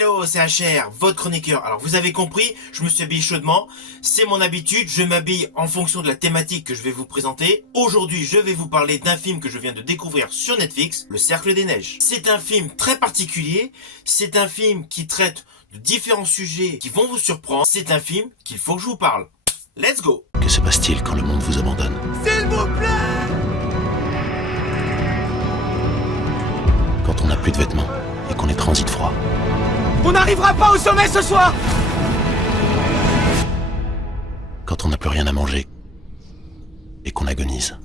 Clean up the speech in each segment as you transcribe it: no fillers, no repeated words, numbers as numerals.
Hello, c'est HR, votre chroniqueur. Alors vous avez compris, je me suis habillé chaudement. C'est mon habitude, je m'habille en fonction de la thématique que je vais vous présenter. Aujourd'hui, je vais vous parler d'un film que je viens de découvrir sur Netflix, Le Cercle des Neiges. C'est un film très particulier, c'est un film qui traite de différents sujets qui vont vous surprendre. C'est un film qu'il faut que je vous parle. Let's go! Que se passe-t-il quand le monde vous abandonne? S'il vous plaît! Quand on n'a plus de vêtements et qu'on est transit froid. On n'arrivera pas au sommet ce soir! Quand on n'a plus rien à manger et qu'on agonise.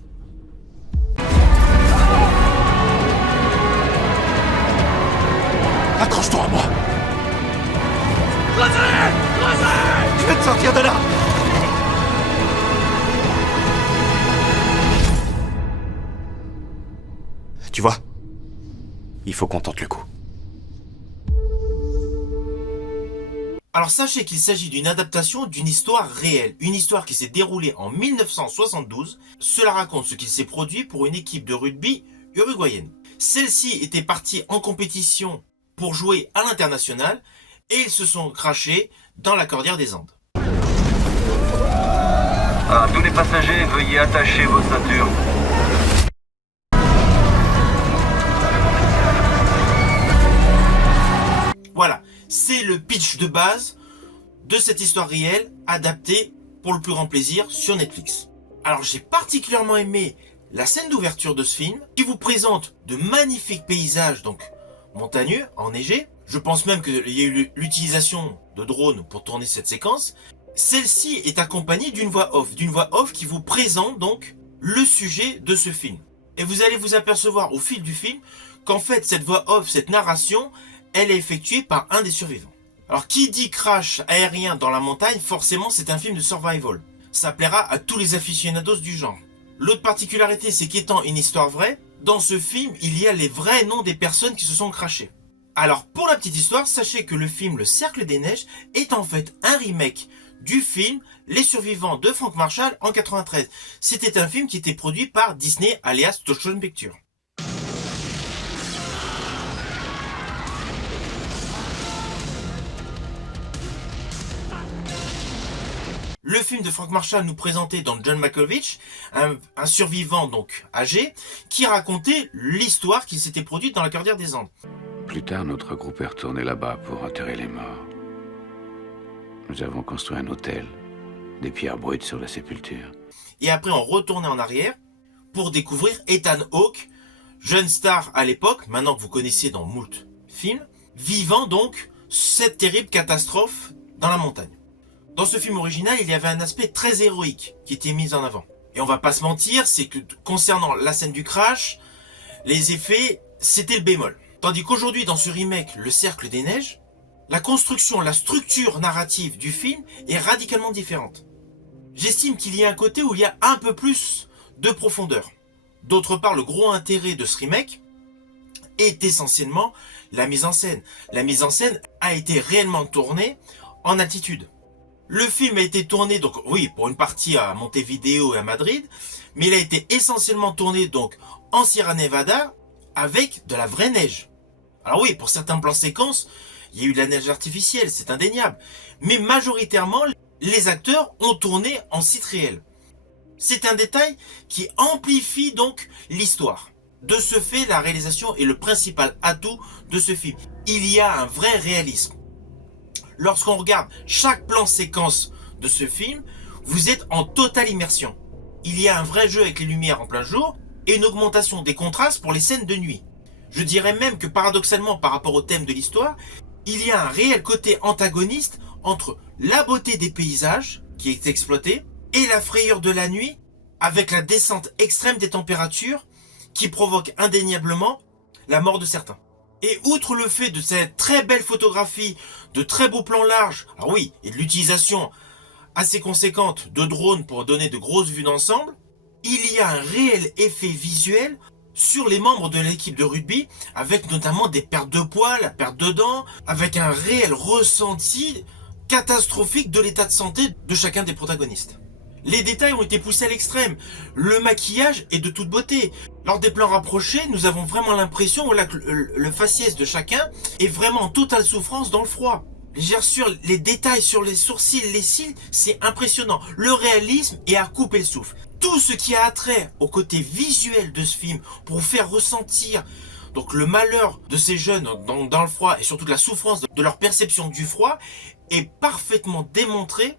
Accroche-toi à moi! Je vais te sortir de là! Tu vois, il faut qu'on tente le coup. Alors sachez qu'il s'agit d'une adaptation d'une histoire réelle, une histoire qui s'est déroulée en 1972. Cela raconte ce qu'il s'est produit pour une équipe de rugby uruguayenne. Celle-ci était partie en compétition pour jouer à l'international et ils se sont crashés dans la cordillère des Andes. À tous les passagers, veuillez attacher vos ceintures. Voilà, c'est le pitch de base de cette histoire réelle adaptée pour le plus grand plaisir sur Netflix. Alors j'ai particulièrement aimé la scène d'ouverture de ce film qui vous présente de magnifiques paysages donc montagneux, enneigés. Je pense même qu'il y a eu l'utilisation de drones pour tourner cette séquence. Celle-ci est accompagnée d'une voix off qui vous présente donc le sujet de ce film. Et vous allez vous apercevoir au fil du film qu'en fait cette voix off, cette narration, elle est effectuée par un des survivants. Alors qui dit crash aérien dans la montagne, forcément c'est un film de survival. Ça plaira à tous les aficionados du genre. L'autre particularité, c'est qu'étant une histoire vraie, dans ce film, il y a les vrais noms des personnes qui se sont crashées. Alors pour la petite histoire, sachez que le film Le Cercle des Neiges est en fait un remake du film Les Survivants de Frank Marshall en 93. C'était un film qui était produit par Disney alias Touchstone Pictures. Le film de Frank Marshall nous présentait donc John Malkovich, un survivant donc âgé, qui racontait l'histoire qui s'était produite dans la cordillère des Andes. Plus tard, notre groupe est retourné là-bas pour enterrer les morts. Nous avons construit un hôtel, des pierres brutes sur la sépulture. Et après, on retournait en arrière pour découvrir Ethan Hawke, jeune star à l'époque, maintenant que vous connaissez dans moult films, vivant donc cette terrible catastrophe dans la montagne. Dans ce film original, il y avait un aspect très héroïque qui était mis en avant. Et on va pas se mentir, c'est que concernant la scène du crash, les effets, c'était le bémol. Tandis qu'aujourd'hui, dans ce remake, Le Cercle des Neiges, la construction, la structure narrative du film est radicalement différente. J'estime qu'il y a un côté où il y a un peu plus de profondeur. D'autre part, le gros intérêt de ce remake est essentiellement la mise en scène. La mise en scène a été réellement tournée en altitude. Le film a été tourné, donc oui, pour une partie à Montevideo et à Madrid, mais il a été essentiellement tourné donc en Sierra Nevada avec de la vraie neige. Alors oui, pour certains plans séquences, il y a eu de la neige artificielle, c'est indéniable, mais majoritairement, les acteurs ont tourné en site réel. C'est un détail qui amplifie donc l'histoire. De ce fait, la réalisation est le principal atout de ce film. Il y a un vrai réalisme. Lorsqu'on regarde chaque plan séquence de ce film, vous êtes en totale immersion. Il y a un vrai jeu avec les lumières en plein jour et une augmentation des contrastes pour les scènes de nuit. Je dirais même que paradoxalement par rapport au thème de l'histoire, il y a un réel côté antagoniste entre la beauté des paysages qui est exploitée et la frayeur de la nuit avec la descente extrême des températures qui provoque indéniablement la mort de certains. Et outre le fait de cette très belle photographie, de très beaux plans larges, alors oui, et de l'utilisation assez conséquente de drones pour donner de grosses vues d'ensemble, il y a un réel effet visuel sur les membres de l'équipe de rugby, avec notamment des pertes de poils, la perte de dents, avec un réel ressenti catastrophique de l'état de santé de chacun des protagonistes. Les détails ont été poussés à l'extrême. Le maquillage est de toute beauté. Lors des plans rapprochés, nous avons vraiment l'impression voilà, que le faciès de chacun est vraiment en totale souffrance dans le froid. Les détails sur les sourcils, les cils, c'est impressionnant. Le réalisme est à couper le souffle. Tout ce qui a attrait au côté visuel de ce film pour vous faire ressentir donc le malheur de ces jeunes dans le froid et surtout la souffrance de leur perception du froid est parfaitement démontré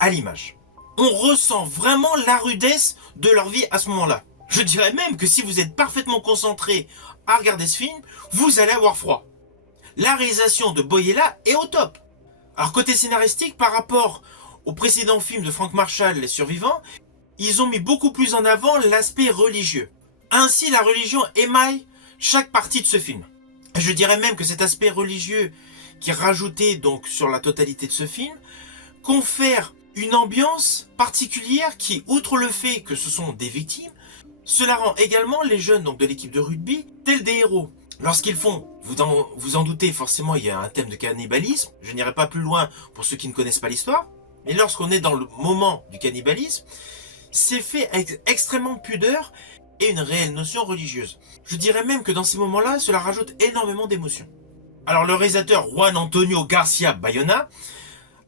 à l'image. On ressent vraiment la rudesse de leur vie à ce moment-là. Je dirais même que si vous êtes parfaitement concentré à regarder ce film, vous allez avoir froid. La réalisation de Boyella est au top. Alors côté scénaristique, par rapport au précédent film de Frank Marshall, Les Survivants, ils ont mis beaucoup plus en avant l'aspect religieux. Ainsi, la religion émaille chaque partie de ce film. Je dirais même que cet aspect religieux qui est rajouté donc sur la totalité de ce film confère une ambiance particulière qui, outre le fait que ce sont des victimes, cela rend également les jeunes donc de l'équipe de rugby tels des héros. Lorsqu'ils font, vous en doutez forcément, il y a un thème de cannibalisme, je n'irai pas plus loin pour ceux qui ne connaissent pas l'histoire, mais lorsqu'on est dans le moment du cannibalisme, c'est fait avec extrêmement pudeur et une réelle notion religieuse. Je dirais même que dans ces moments-là, cela rajoute énormément d'émotions. Alors le réalisateur Juan Antonio García Bayona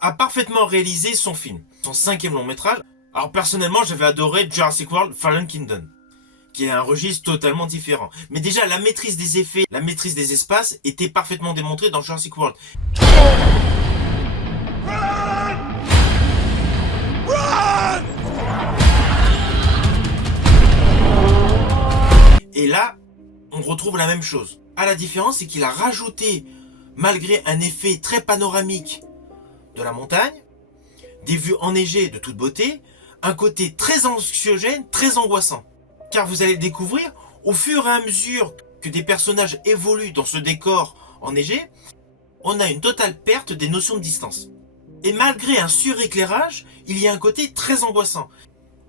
a parfaitement réalisé son film, son 5e long métrage. Alors personnellement, j'avais adoré Jurassic World Fallen Kingdom, qui est un registre totalement différent. Mais déjà, la maîtrise des effets, la maîtrise des espaces était parfaitement démontrée dans Jurassic World. Et là, on retrouve la même chose. À la différence, c'est qu'il a rajouté, malgré un effet très panoramique de la montagne, des vues enneigées de toute beauté, un côté très anxiogène, très angoissant. Car vous allez le découvrir, au fur et à mesure que des personnages évoluent dans ce décor enneigé, on a une totale perte des notions de distance. Et malgré un suréclairage, il y a un côté très angoissant.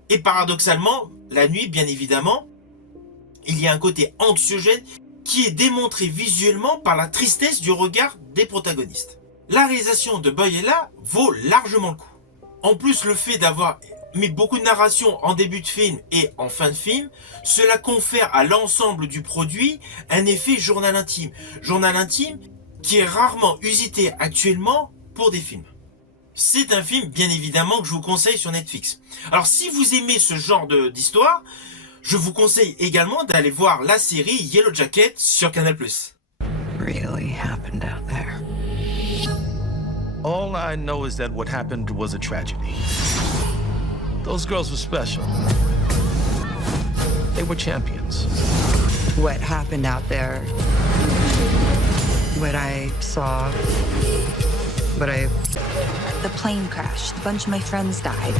Et paradoxalement, la nuit, bien évidemment, il y a un côté anxiogène qui est démontré visuellement par la tristesse du regard des protagonistes. La réalisation de Boyella vaut largement le coup. En plus, le fait d'avoir mis beaucoup de narration en début de film et en fin de film, cela confère à l'ensemble du produit un effet journal intime. Journal intime qui est rarement usité actuellement pour des films. C'est un film, bien évidemment, que je vous conseille sur Netflix. Alors, si vous aimez ce genre d'histoire, je vous conseille également d'aller voir la série Yellow Jacket sur Canal+. Really happened out there. All I know is that what happened was a tragedy. Those girls were special. They were champions. What happened out there, what I saw, The plane crashed. A bunch of my friends died.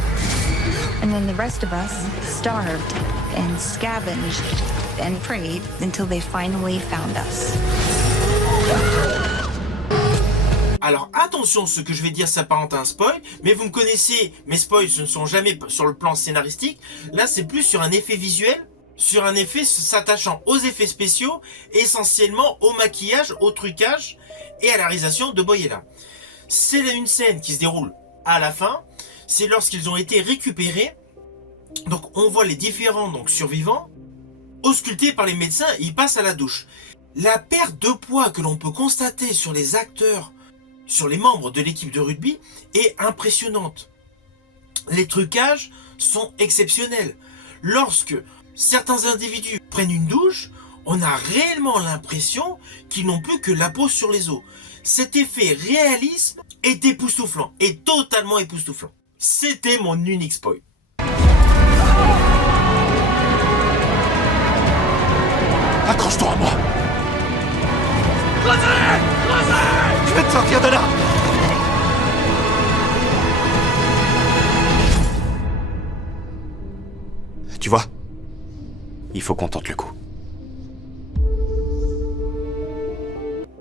And then the rest of us starved and scavenged and prayed until they finally found us. Alors attention, ce que je vais dire s'apparente à un spoil, mais vous me connaissez, mes spoils ce ne sont jamais sur le plan scénaristique. Là c'est plus sur un effet visuel, sur un effet s'attachant aux effets spéciaux, essentiellement au maquillage, au trucage et à la réalisation de Boyella. C'est une scène qui se déroule à la fin, c'est lorsqu'ils ont été récupérés, donc on voit les différents survivants, auscultés par les médecins, ils passent à la douche. La perte de poids que l'on peut constater sur les acteurs, sur les membres de l'équipe de rugby, est impressionnante. Les trucages sont exceptionnels. Lorsque certains individus prennent une douche, on a réellement l'impression qu'ils n'ont plus que la peau sur les os. Cet effet réalisme est époustouflant, est totalement époustouflant. C'était mon unique spoil. Accroche-toi à moi. Je vais te sortir de là! Tu vois, il faut qu'on tente le coup.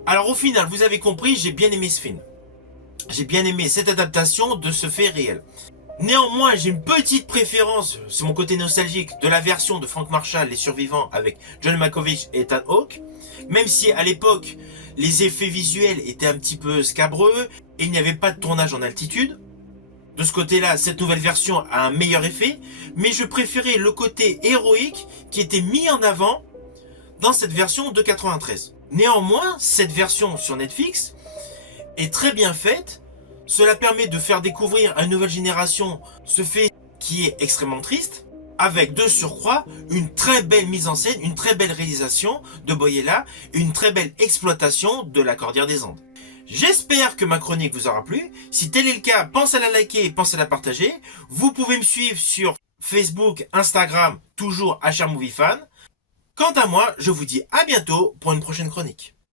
Alors au final, vous avez compris, j'ai bien aimé ce film. J'ai bien aimé cette adaptation de ce fait réel. Néanmoins, j'ai une petite préférence, c'est mon côté nostalgique, de la version de Frank Marshall, Les Survivants, avec John Malkovich et Ethan Hawke. Même si à l'époque, les effets visuels étaient un petit peu scabreux et il n'y avait pas de tournage en altitude. de ce côté-là, cette nouvelle version a un meilleur effet, mais je préférais le côté héroïque qui était mis en avant dans cette version de 93. Néanmoins, cette version sur Netflix est très bien faite. Cela permet de faire découvrir à une nouvelle génération ce fait qui est extrêmement triste, avec de surcroît une très belle mise en scène, une très belle réalisation de Boyella, une très belle exploitation de la Cordillère des Andes. J'espère que ma chronique vous aura plu. Si tel est le cas, pensez à la liker, pensez à la partager. Vous pouvez me suivre sur Facebook, Instagram, toujours @moviefan. Quant à moi, je vous dis à bientôt pour une prochaine chronique.